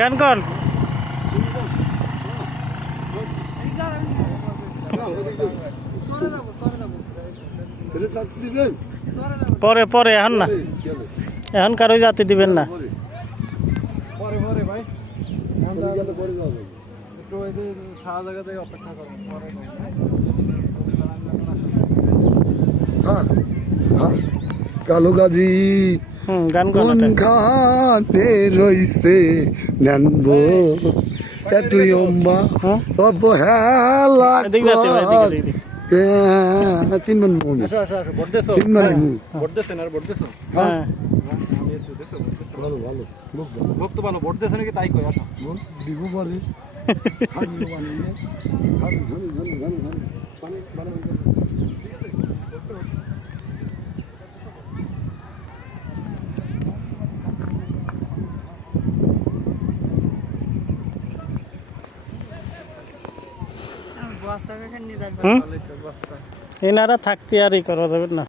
গান কর। পরে পরে এখন না, এখন কারোই জাতি দিবেন না। পরে পরে ভাই একটু ওই যে সারা জায়গাতে অপেক্ষা করুন পরে কালো গাজী গান কর। কোনখানে রইছে নেনবো তুই অম্মা অবহেলা এদিকে যাতে ভাই, এদিকে, এদিকে। তিনবার মমি আসো আসো আসো ভোট দেছো তিনবার ভোট দেছেন আর ভোট দেছো হ্যাঁ আমি একটু দেছো ভোট দেছো ভালো ভালো লোক ভালো লোক তো ভালো ভোট দেছো নাকি তাই কই আসো দিব বলে এনারা থাকতে আর ই করা যাবে না।